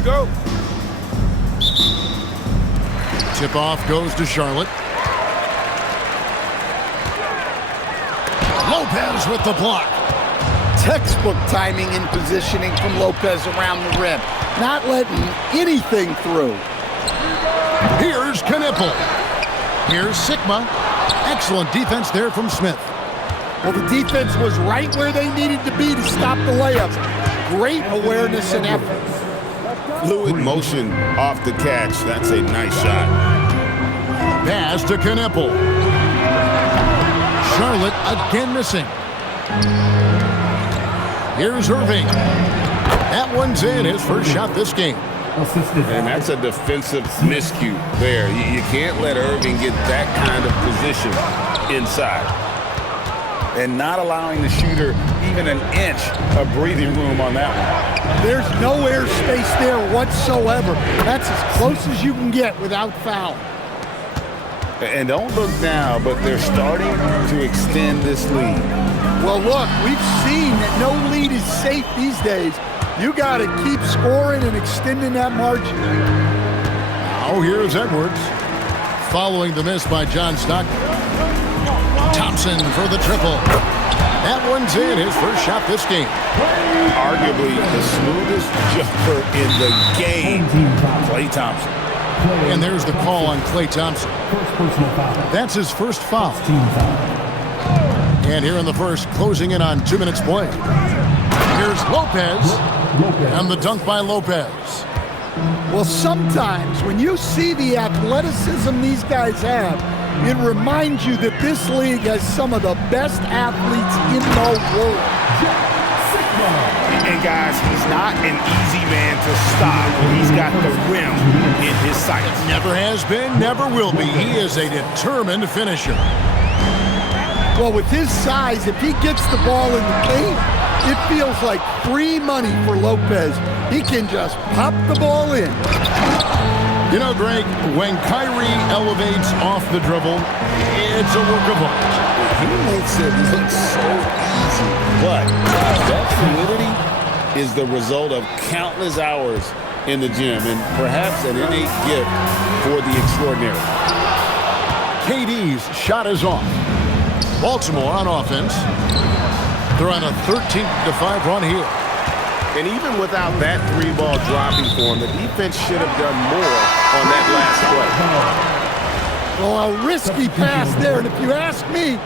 we go. Tip-off goes to Charlotte. Lopez with the block. Textbook timing and positioning from Lopez around the rim. Not letting anything through. Here's Knipple. Here's Sigma. Excellent defense there from Smith. Well, the defense was right where they needed to be to stop the layup. Great awareness and effort. Fluid motion off the catch. That's a nice shot. Pass to Knipple. Charlotte again missing. Here's Irving. That one's in, his first shot this game. And that's a defensive miscue there. You can't let Irving get that kind of position inside. And not allowing the shooter even an inch of breathing room on that one. There's no airspace there whatsoever. That's as close as you can get without foul. And don't look now, but they're starting to extend this lead. Well, look, we've seen that no lead is safe these days. You got to keep scoring and extending that margin. Now here's Edwards. Following the miss by John Stockton. Thompson for the triple. That one's in, his first shot this game. Arguably the smoothest jumper in the game, Klay Thompson. And there's the call on Klay Thompson. That's his first foul. And here in the first, closing in on 2 minutes play. Here's Lopez. And the dunk by Lopez. Well, sometimes when you see the athleticism these guys have, it reminds you that this league has some of the best athletes in the world. And guys, he's not an easy man to stop. He's got the rim in his sights. Never has been, never will be. He is a determined finisher. Well, with his size, if he gets the ball in the paint, it feels like free money for Lopez. He can just pop the ball in. You know, Greg, when Kyrie elevates off the dribble, it's a work of art. He makes it look so easy. But that fluidity is the result of countless hours in the gym and perhaps an innate gift for the extraordinary. KD's shot is off. Baltimore on offense. They're on a 13-5 run here. And even without that three-ball dropping for him, the defense should have done more on that last play. Well, a risky pass there, and if you ask me,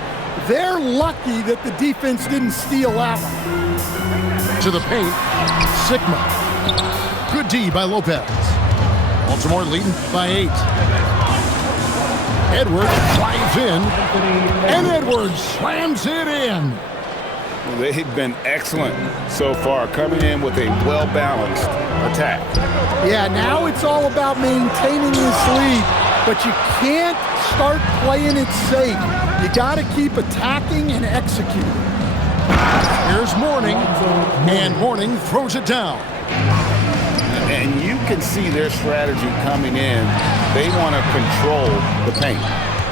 they're lucky that the defense didn't steal that one. To the paint, Sigma. Good D by Lopez. Baltimore leading by 8. Edwards flies in, and Edwards slams it in. Well, they've been excellent so far, coming in with a well-balanced attack. Yeah, now it's all about maintaining this lead, but you can't start playing it safe. You got to keep attacking and executing. Here's Mourning, and Mourning throws it down. And you can see their strategy coming in. They want to control the paint.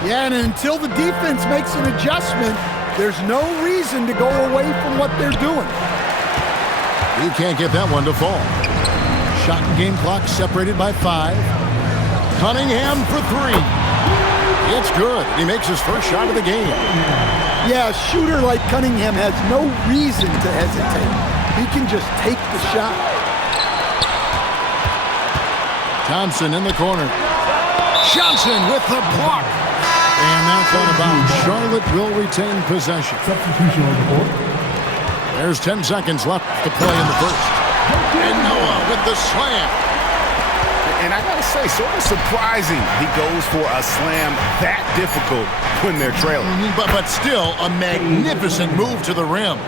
Yeah, and until the defense makes an adjustment, there's no reason to go away from what they're doing. He can't get that one to fall. Shot and game clock separated by 5. Cunningham for 3. It's good. He makes his first shot of the game. Yeah, a shooter like Cunningham has no reason to hesitate. He can just take the shot. Thompson in the corner. Johnson with the block. And that's out of bounds. Charlotte will retain possession. Substitution on the board. There's 10 seconds left to play in the first. And Noah with the slam. And I got to say, sort of surprising he goes for a slam that difficult when they're trailing. But still a magnificent move to the rim.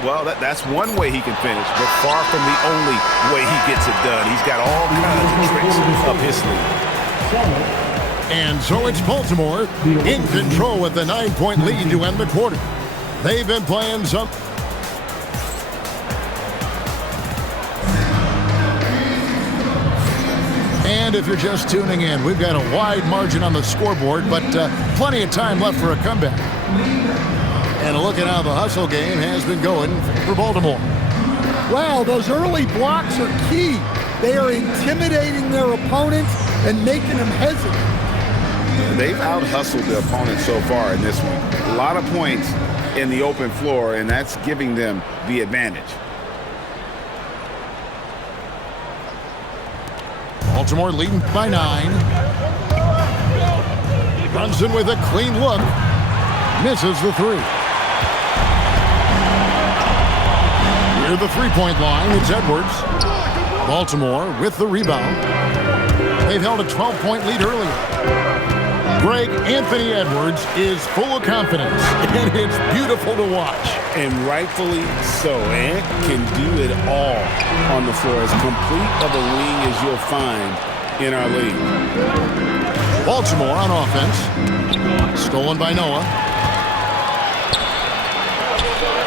Well, that's one way he can finish, but far from the only way he gets it done. He's got all kinds of tricks up his sleeve. And so it's Baltimore in control with the 9-point lead to end the quarter. They've been playing some... And if you're just tuning in, we've got a wide margin on the scoreboard, but plenty of time left for a comeback. And a look at how the hustle game has been going for Baltimore. Well, those early blocks are key. They are intimidating their opponents and making them hesitant. They've out-hustled the opponent so far in this one. A lot of points in the open floor, and that's giving them the advantage. Baltimore leading by 9. Brunson with a clean look. Misses the 3. Near the three-point line, it's Edwards. Baltimore with the rebound. They've held a 12-point lead earlier. Greg, Anthony Edwards is full of confidence, and it's beautiful to watch. And rightfully so. Ant can do it all on the floor. As complete of a wing as you'll find in our league. Baltimore on offense. Stolen by Noah.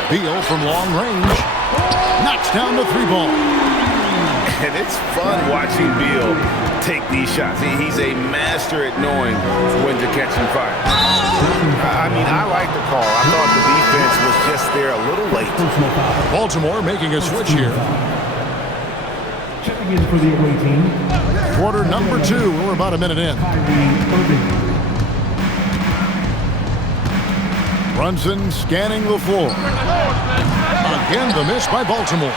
Beal from long range. Knocks down the 3-ball. And it's fun watching Beal take these shots. He's a master at knowing when to catch and fire. I mean, I like the call. I thought the defense was just there a little late. Baltimore making a switch here. Checking in for the away team. Quarter number 2. We're about a minute in. Brunson scanning the floor. Again, the miss by Baltimore.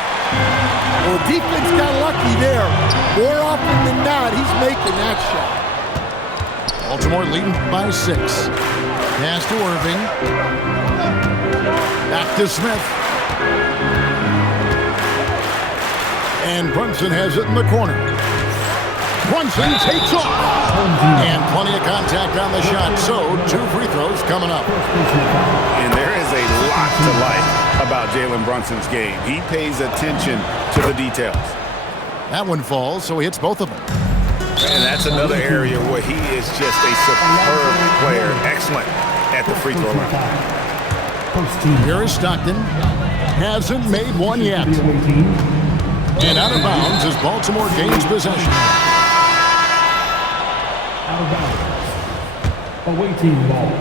Well, defense got lucky there. More often than not, he's making that shot. Baltimore leading by 6. Pass to Irving. Back to Smith. And Brunson has it in the corner. Brunson takes off. And plenty of contact on the shot. So, 2 free throws coming up. And there is a lot to like about Jalen Brunson's game. He pays attention to the details. That one falls, so he hits both of them. And that's another area where he is just a superb player. Excellent at the free throw line. Here is Stockton. Hasn't made one yet. And out of bounds as Baltimore gains possession. Out of bounds. Away team ball.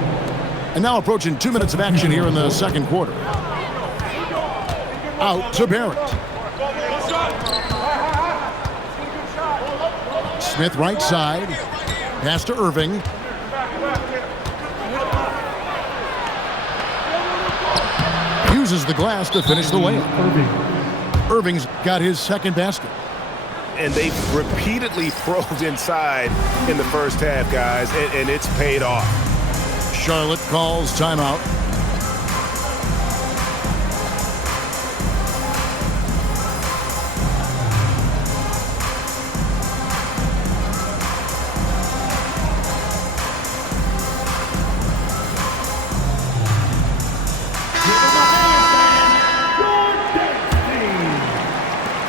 And now approaching 2 minutes of action here in the second quarter. Out to Barrett. Smith right side. Pass to Irving. Uses the glass to finish the layup. Irving's got his second basket. And they've repeatedly probed inside in the first half, guys, and it's paid off. Charlotte calls timeout.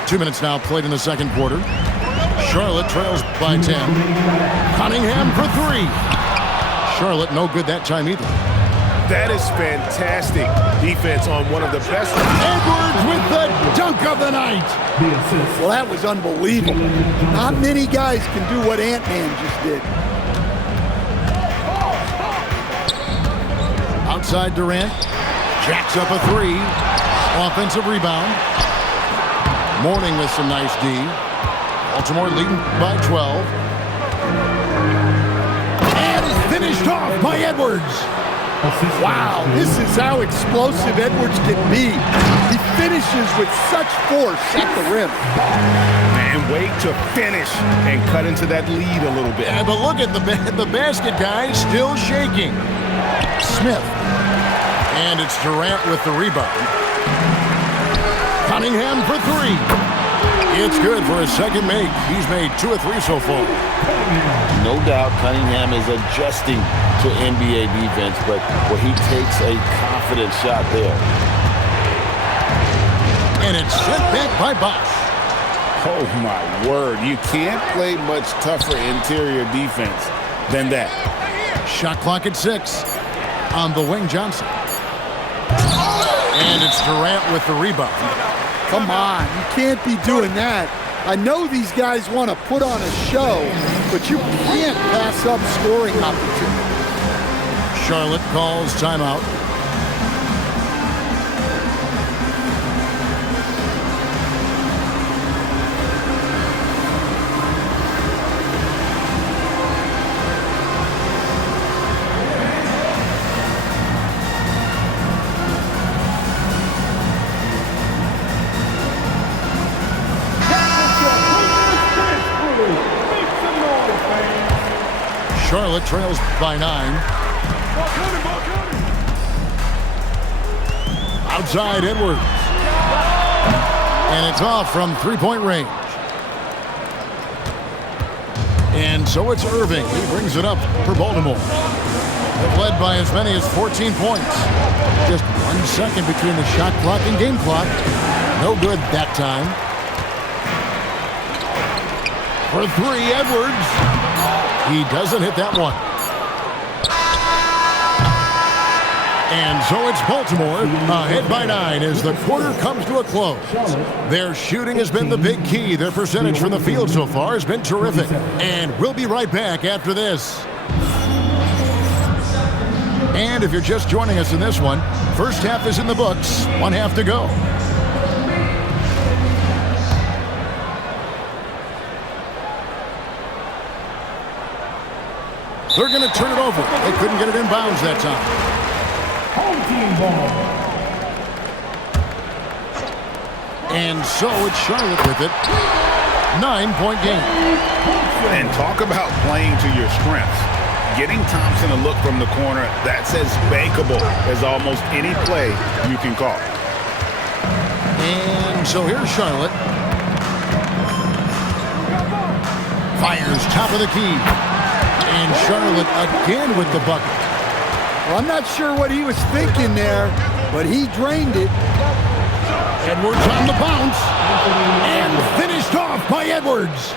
Two minutes now played in the second quarter. Charlotte trails by 10. Cunningham for 3. Charlotte no good that time either. That is fantastic defense on one of the best. Edwards with the dunk of the night. Well, that was unbelievable. Not many guys can do what Ant-Man just did. Outside Durant. Jacks up a 3. Offensive rebound. Mourning with some nice D. Baltimore leading by 12. And it's finished off by Edwards. Wow, this is how explosive Edwards can be. He finishes with such force at the rim. And wait to finish and cut into that lead a little bit. Yeah, but look at the basket guy still shaking. Smith. And it's Durant with the rebound. Cunningham for 3. It's good for his second make. He's made 2 or 3 so far. No doubt Cunningham is adjusting to NBA defense, but he takes a confident shot there. And it's sent back by Bosch. Oh, my word. You can't play much tougher interior defense than that. Shot clock at 6 on the wing, Johnson. And it's Durant with the rebound. Come on, you can't be doing that. I know these guys want to put on a show, but you can't pass up scoring opportunity. Charlotte calls timeout. Charlotte trails by 9. Outside Edwards. And it's off from three-point range. And so it's Irving. He brings it up for Baltimore. They've led by as many as 14 points. Just 1 second between the shot clock and game clock. No good that time. For 3, Edwards. He doesn't hit that one. And so it's Baltimore ahead by 9 as the quarter comes to a close. Their shooting has been the big key. Their percentage from the field so far has been terrific. And we'll be right back after this. And if you're just joining us in this one, first half is in the books. 1 half to go. They're going to turn it over. They couldn't get it in bounds that time. Home team ball. And so it's Charlotte with it. 9-point game. And talk about playing to your strengths. Getting Thompson a look from the corner, that's as bankable as almost any play you can call. And so here's Charlotte. Fires top of the key. And Charlotte again with the bucket. Well, I'm not sure what he was thinking there, but he drained it. Edwards on the bounce. And finished off by Edwards.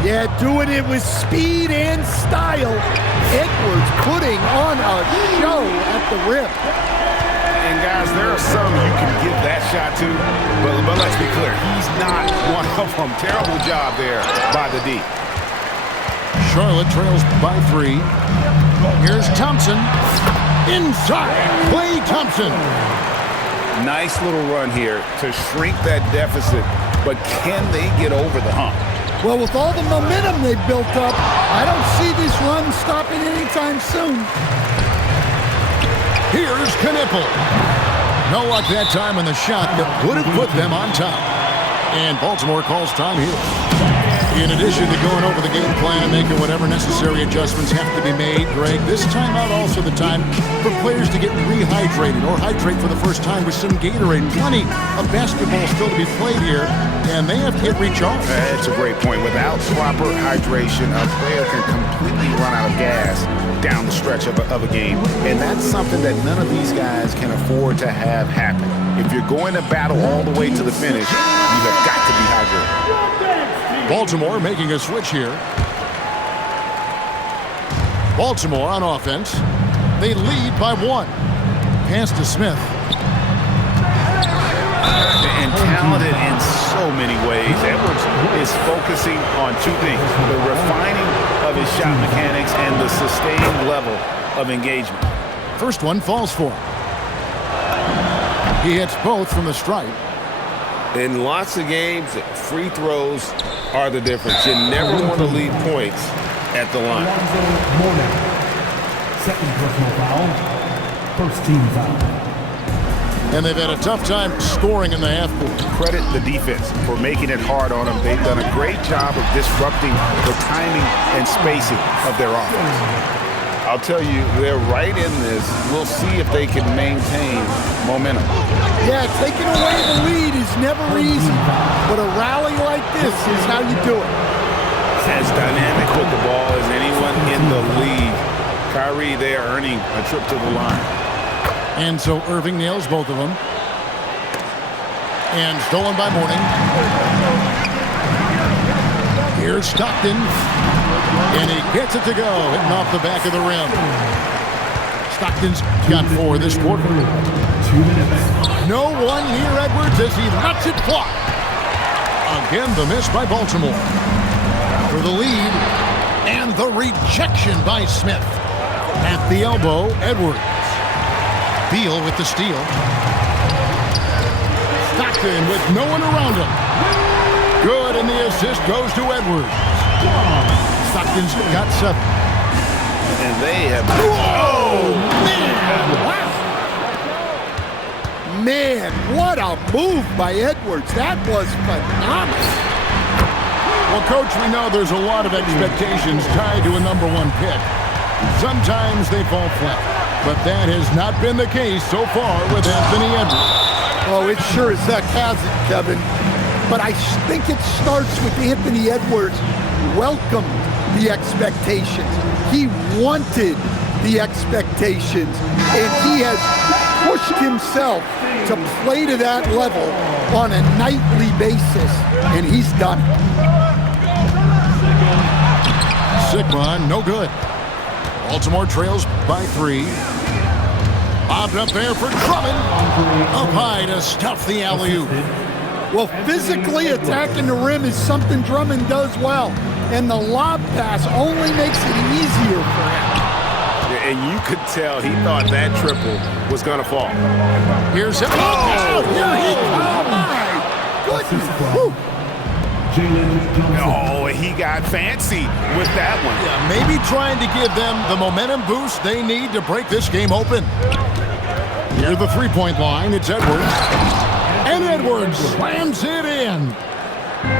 Yeah, doing it with speed and style. Edwards putting on a show at the rim. And guys, there are some you can give that shot to, but let's be clear, he's not one of them. Terrible job there by the D. Charlotte trails by 3. Here's Thompson. Inside, Klay Thompson. Nice little run here to shrink that deficit, but can they get over the hump? Well, with all the momentum they've built up, I don't see this run stopping anytime soon. Here's Knipple. No luck that time on the shot that would have put them on top. And Baltimore calls time here. In addition to going over the game plan and making whatever necessary adjustments have to be made, Greg, this timeout also the time for players to get rehydrated or hydrate for the first time with some Gatorade. Plenty of basketball still to be played here, and they have to get recharged. That's a great point. Without proper hydration, a player can completely run out of gas down the stretch of a game, and that's something that none of these guys can afford to have happen. If you're going to battle all the way to the finish, you have got to be hydrated. Baltimore making a switch here. Baltimore on offense. They lead by 1. Pass to Smith. And talented in so many ways. Edwards is focusing on 2 things: the refining of his shot mechanics and the sustained level of engagement. First one falls for him. He hits both from the stripe. In lots of games, free throws are the difference. You never want to leave points at the line. Morning. Second personal foul. First team foul. And they've had a tough time scoring in the half court. Credit the defense for making it hard on them. They've done a great job of disrupting the timing and spacing of their offense. I'll tell you, they're right in this. We'll see if they can maintain momentum. Yeah, taking away the lead is never easy, but a rally like this is how you do it. As dynamic with the ball as anyone in the league. Kyrie there earning a trip to the line. And so Irving nails both of them. And stolen by Mourning. Here's Stockton. And he gets it to go, hitting off the back of the rim. Stockton's got 4 this quarter. 2 minutes. No one near Edwards as he lets it fly. Again, the miss by Baltimore. For the lead, and the rejection by Smith. At the elbow, Edwards. Beal with the steal. Stockton with no one around him. Good, and the assist goes to Edwards. Stockton's got 7. And they have... Oh, man! Wow. Man, what a move by Edwards. That was phenomenal. Well, Coach, we know there's a lot of expectations tied to a #1 pick. Sometimes they fall flat, but that has not been the case so far with Anthony Edwards. Oh, it sure as heck hasn't, Kevin. But I think it starts with Anthony Edwards welcomed the expectations. He wanted the expectations, and he has pushed himself to play to that level on a nightly basis, and he's done it. Sigma, no good. Baltimore trails by 3. Bobbed up there for Drummond. Up high to stuff the alley-oop. Well, physically attacking the rim is something Drummond does well, and the lob pass only makes it easier for him. Yeah, and you could tell he thought that triple was going to fall. Here's him. Oh, here he comes! My goodness! Whew. Oh, he got fancy with that one. Yeah, maybe trying to give them the momentum boost they need to break this game open. Near the three-point line, it's Edwards. And Edwards slams it in.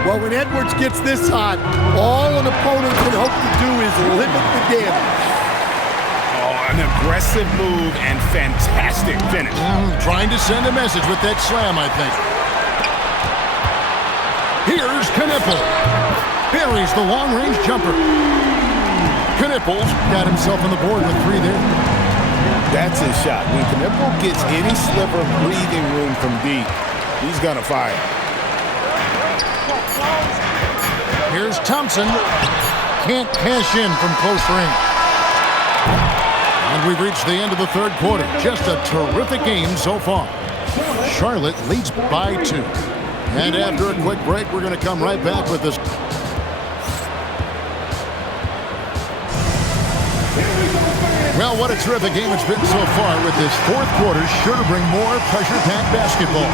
Well, when Edwards gets this hot, all an opponent can hope to do is limit the damage. Oh, an aggressive move and fantastic finish. Trying to send a message with that slam, I think. Here's Knipple. Buries the long-range jumper. Knipple's got himself on the board with 3 there. That's his shot. When Knipple gets any sliver of breathing room from deep, he's going to fire. Here's Thompson. Can't cash in from close range. And we've reached the end of the third quarter. Just a terrific game so far. Charlotte leads by 2. And after a quick break, we're going to come right back with this. Well, what a terrific game it's been so far with this fourth quarter. Sure to bring more pressure-packed basketball.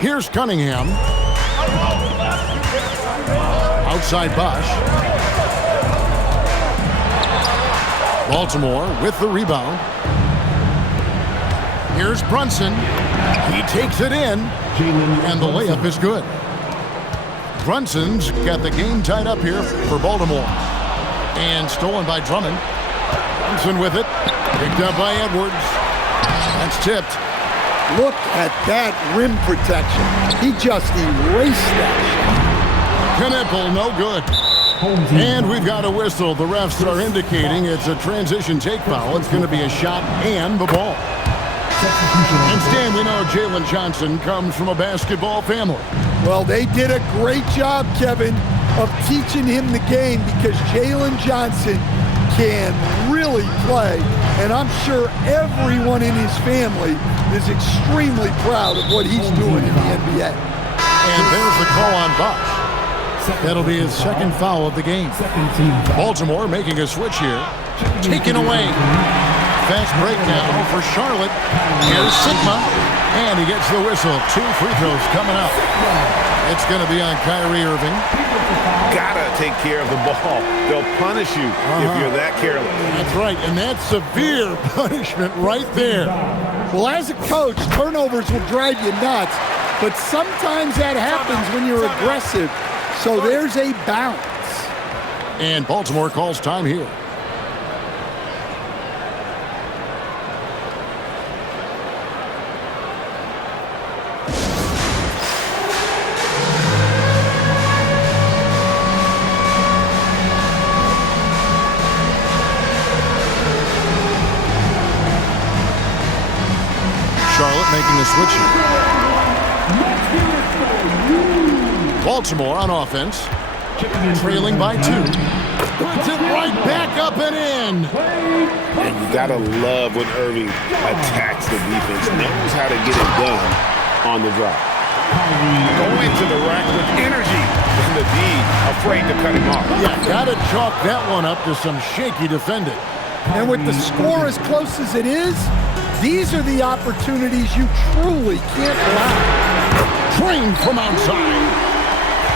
Here's Cunningham. Outside Bosch. Baltimore with the rebound. Here's Brunson. He takes it in, and the layup is good. Brunson's got the game tied up here for Baltimore. And stolen by Drummond. Brunson with it. Picked up by Edwards. That's tipped. Look at that rim protection. He just erased that shot. Knipple, no good. And we've got a whistle. The refs are indicating it's a transition take foul. It's going to be a shot and the ball. And Stan, we know Jalen Johnson comes from a basketball family. Well, they did a great job, Kevin, of teaching him the game because Jalen Johnson can really play. And I'm sure everyone in his family is extremely proud of what he's doing in the NBA. And there's the call on Bosch. That'll be his second foul of the game. Baltimore making a switch here. Taken away. Fast break now for Charlotte. Here's Sigma. And he gets the whistle. 2 free throws coming up. It's going to be on Kyrie Irving. Gotta take care of the ball. They'll punish you if you're that careless. That's right, and that's severe punishment right there. Well, as a coach, turnovers will drive you nuts, but sometimes that happens when you're aggressive. So there's a balance. And Baltimore calls time here. Charlotte making a switch here. Baltimore on offense. Trailing by 2. Puts it right back up and in. And you gotta love when Irving attacks the defense, knows how to get it done on the drop. Going to the rack with energy, and the D afraid to cut him off. Yeah, gotta chalk that one up to some shaky defending. And with the score as close as it is, these are the opportunities you truly can't allow. Trained from outside.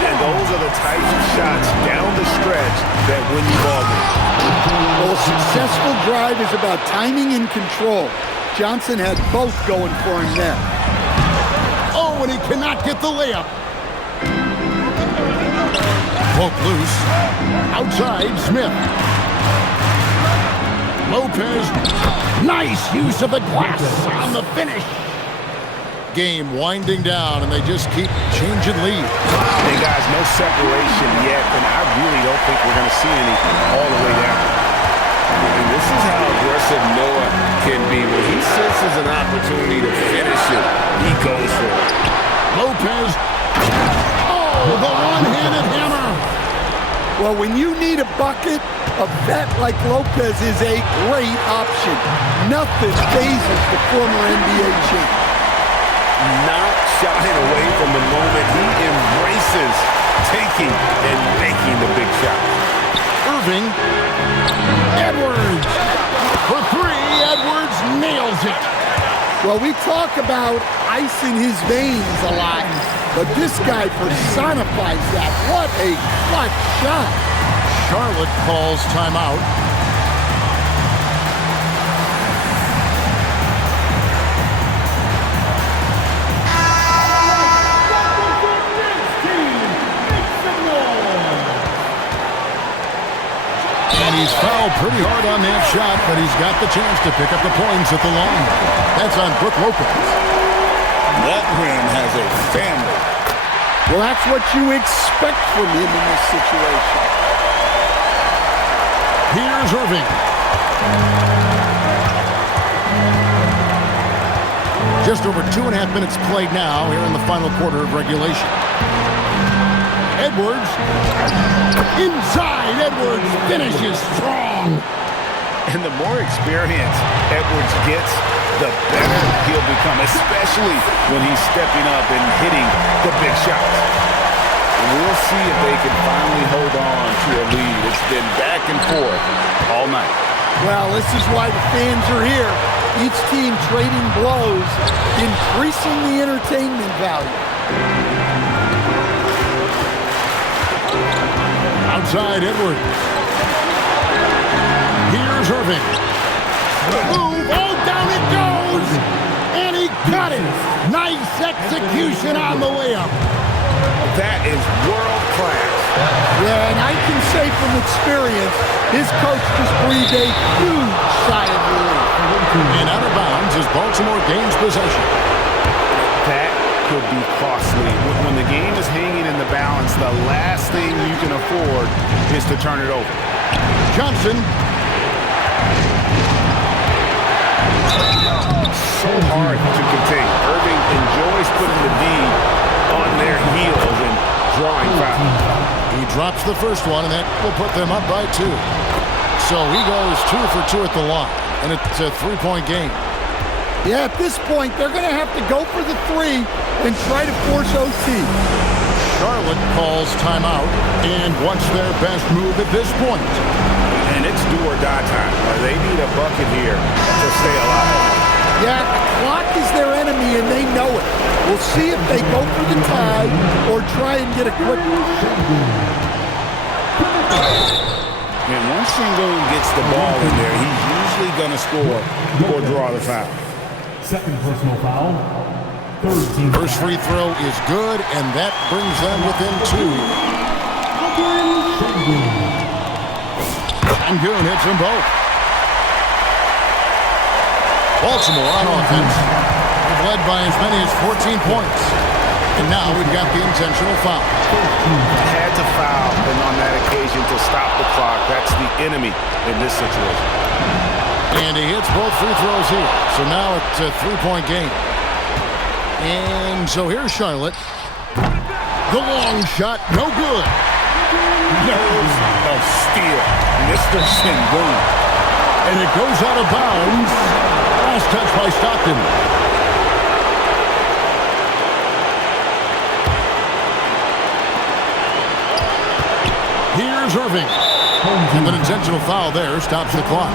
And those are the types of shots down the stretch that win you ball games. Well, a successful drive is about timing and control. Johnson had both going for him there. Oh, and he cannot get the layup. Poke loose. Outside, Smith. Lopez. Nice use of the glass on the finish. Game winding down, and they just keep changing lead. Hey, guys, no separation yet, and I really don't think we're going to see any all the way down. And this is how aggressive Noah can be. When he senses an opportunity to finish it, he goes for it. Lopez. Oh, the one-handed hammer. Well, when you need a bucket, a vet like Lopez is a great option. Nothing phases the former NBA champ. Not shying away from the moment. He embraces taking and making the big shot. Irving. Edwards. For three, Edwards nails it. Well, we talk about ice in his veins a lot, but this guy personifies that. What a clutch shot. Charlotte calls timeout. And he's fouled pretty hard on that shot, but he's got the chance to pick up the points at the line. That's on Brook Lopez. That man has a family. Well, that's what you expect from him in this situation. Here's Irving. Just over 2.5 minutes played now here in the final quarter of regulation. Edwards. Inside, Edwards finishes strong. And the more experience Edwards gets, the better he'll become, especially when he's stepping up and hitting the big shots. We'll see if they can finally hold on to a lead. It's been back and forth all night. Well, this is why the fans are here. Each team trading blows, increasing the entertainment value. Outside, Edwards. Here's Irving. Move, oh, down it goes! And he got it! Nice execution on the layup. That is world class. Yeah, and I can say from experience, his coach just breathed a huge sigh of relief. And out of bounds as Baltimore gains possession. That could be costly. When the game is hanging in the balance, the last thing you can afford is to turn it over. Johnson. So hard to contain. Irving enjoys putting the D on their heels and drawing fouls. He drops the first one, and that will put them up by 2. So he goes 2 for 2 at the line, and it's a 3-point game. Yeah, at this point, they're going to have to go for the 3 and try to force OT. Charlotte calls timeout and wants their best move at this point. And it's do or die time. They need a bucket here to stay alive. Yeah, the clock is their enemy, and they know it. We'll see if they go for the tie or try and get a quick one. And once Sengun gets the ball in there, he's usually going to score or draw the foul. Second personal foul. Third team. First free throw is good, and that brings them within 2. Sengun hits them both. Baltimore on offense. They've led by as many as 14 points. And now we've got the intentional foul. Had to foul, and on that occasion to stop the clock. That's the enemy in this situation. And he hits both free throws here. So now it's a 3-point game. And so here's Charlotte. The long shot, no good. Nose of steel, Mr. Sengun. And it goes out of bounds. Last touch by Stockton. Here's Irving. And an intentional foul there stops the clock.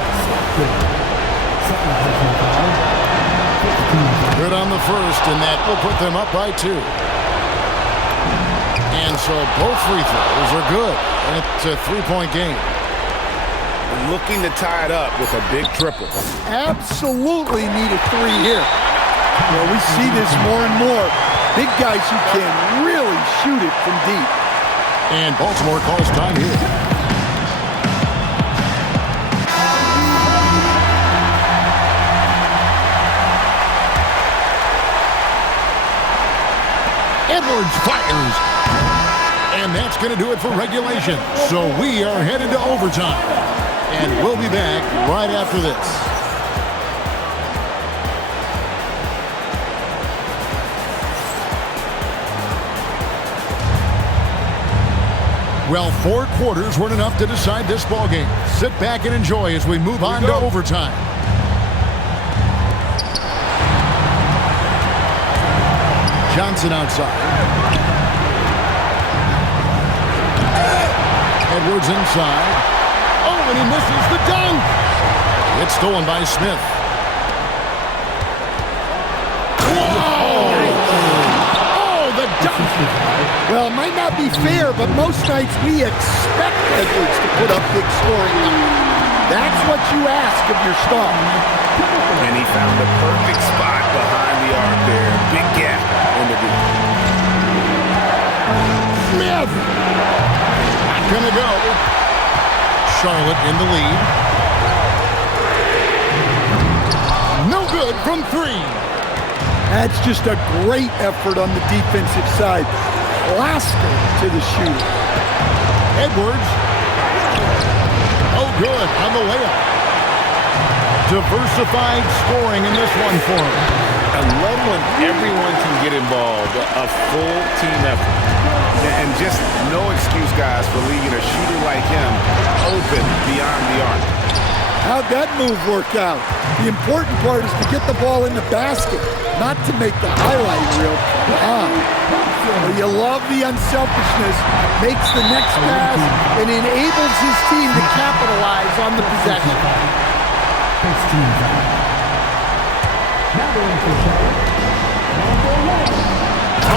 Second personal foul. 15. Good on the first, and that will put them up by 2. And so both free throws are good. And it's a 3-point game. Looking to tie it up with a big triple. Absolutely need a 3 here. Well, we see this more and more. Big guys who can really shoot it from deep. And Baltimore calls time here. Edwards fires. And that's going to do it for regulation. So we are headed to overtime. And we'll be back right after this. Well, 4 quarters weren't enough to decide this ballgame. Sit back and enjoy as we move on to overtime. Johnson outside. Edwards inside. Oh, and he misses the dunk. It's stolen by Smith. Whoa! Oh, the dunk. Well, it might not be fair, but most nights we expect Edwards to put up big scoring numbers. That's what you ask of your star. And he found the perfect spot behind the arc there. Big gap in the deep. Smith! Not gonna go. Charlotte in the lead. No good from 3. That's just a great effort on the defensive side. Lasker to the shoot. Edwards. Oh, good on the layup. Diversified scoring in this one for him. I love when everyone can get involved, a full team effort. And just no excuse, guys, for leaving a shooter like him open beyond the arc. How'd that move work out? The important part is to get the ball in the basket, not to make the highlight reel. Well, you love the unselfishness, makes the next pass, and enables his team to capitalize on the possession.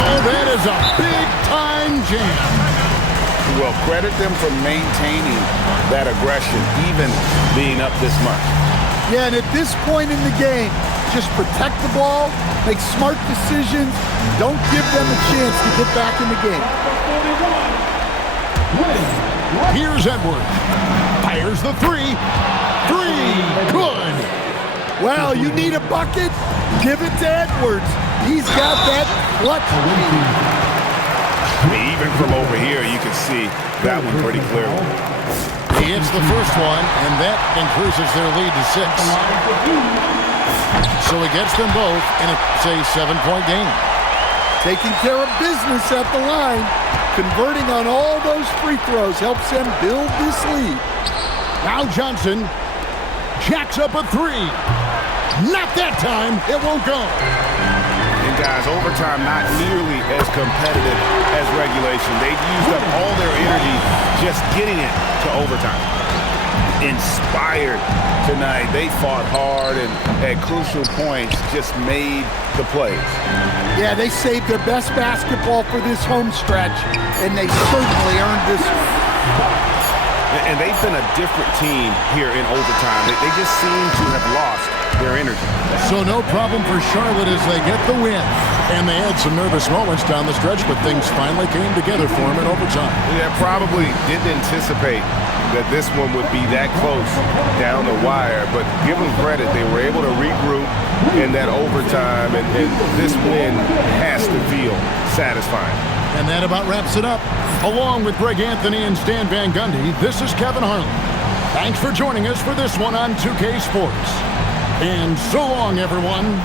Oh, that is a big-time jam. Well, credit them for maintaining that aggression, even being up this much. Yeah, and at this point in the game, just protect the ball, make smart decisions, don't give them a chance to get back in the game. Here's Edwards. Fires the 3. 3. Good. Well, you need a bucket? Give it to Edwards. He's got that clutch. I mean, even from over here, you can see that one pretty clearly. He hits the first one, and that increases their lead to 6. So he gets them both, and it's a 7-point game. Taking care of business at the line, converting on all those free throws helps them build this lead. Now Johnson jacks up a 3. Not that time. It won't go. And guys, overtime not nearly as competitive as regulation. They've used up all their energy just getting it to overtime. Inspired tonight. They fought hard and at crucial points just made the plays. Yeah, they saved their best basketball for this home stretch, and they certainly earned this one. And they've been a different team here in overtime. They just seem to have lost their energy. So no problem for Charlotte as they get the win. And they had some nervous moments down the stretch, but things finally came together for them in overtime. Yeah, probably didn't anticipate that this one would be that close down the wire, but give them credit. They were able to regroup in that overtime, and this win has to feel satisfying. And that about wraps it up. Along with Greg Anthony and Stan Van Gundy, this is Kevin Harlan. Thanks for joining us for this one on 2K Sports. And so long, everyone.